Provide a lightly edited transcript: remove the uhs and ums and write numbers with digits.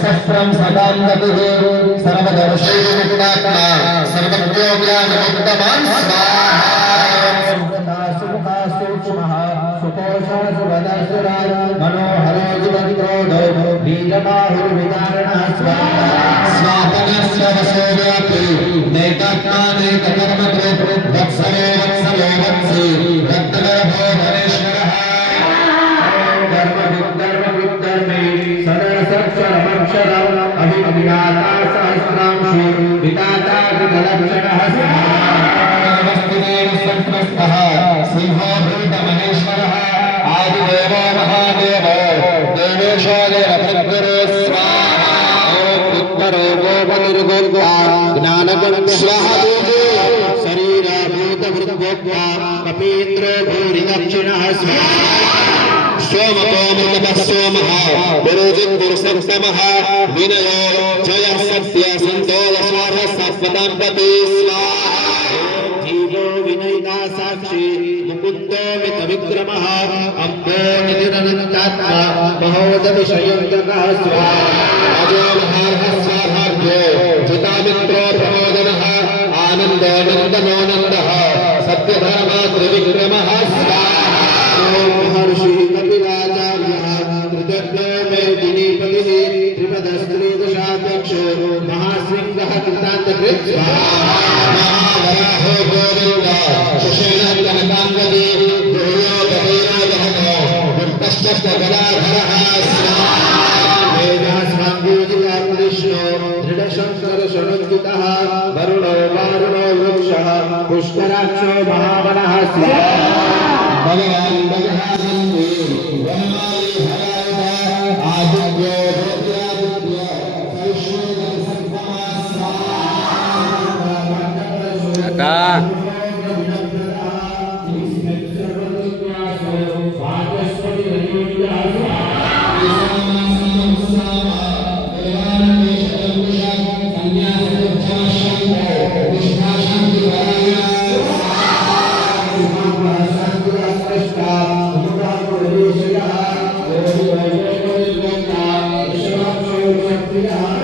सहस्रम सदां गतिः सर्वदर्शैर्मुक्तात्मा सर्वज्ञानमुक्तमान् स्वाहा सुखा सूक्ष्मः सुकोशः सुवदसुरा मनोहरो जिवक्रोधो बीजबाहुर्विदारणः स्वाहा स्वापनस्य वसोव्यापी नैकात्मा नैककर्मकृ वत्सवे वत्सवे वत्सी रत्नगर्भो धनेश्वरः धर्मविद्धर्मे सदसत्सरमक्षरम् अभिविदाता सहस्रांशु विदाता विदलक्षणः नमस्तेन संस्कृतः सिंहो भूतमहेश्वरः आदिदेवो महादेवो देवेशो देवप्रभुरो स्वाहा उत्तरो गोपतिर्गोर्गा ज्ञानगुण स्वाहा शरीराभूतभृद्भोक्त्वा कपीन्द्रो भूरिदक्षिणः स्वाहा सोमको सोमः विरोजिपुरुषमः विनयो जयः सत्य सन्तोषः सत्पदाम्पति स्वाहा जीवो विनयिता साक्षी मुकुन्दो मितविक्रमः अम्बो निधिरनन्तात्मा महोदविषयञ्जकः स्वाहा अजो महार्हः स्वाभाग्यो जितामित्रो प्रमोदनः आनन्दो नन्दनो नन्दः सत्यधर्मा त्रिविक्रमः स्वाहा महर्षि कपिलाचार्यः कृतज्ञो मेदिनीपतिः त्रिपदस्त्रीदशाध्यक्षो महासिंहः कृतान्तकृत् महावराहो गोविन्द सुषेणः कनकाङ्गदी गुरुयो कपिलादहनो वृत्तश्चकलाधरः वेदास्वाङ्गोजिता कृष्णो दृढशङ्करशरणोद्युतः वरुणो वारुणो वृक्षः पुष्कराक्षो महावनः भगवान् भगवानन्दे ब्रह्माणि हरावता आदित्यो भोज्यादित्य वैश्वो सर्वमा स्वाहा Yeah.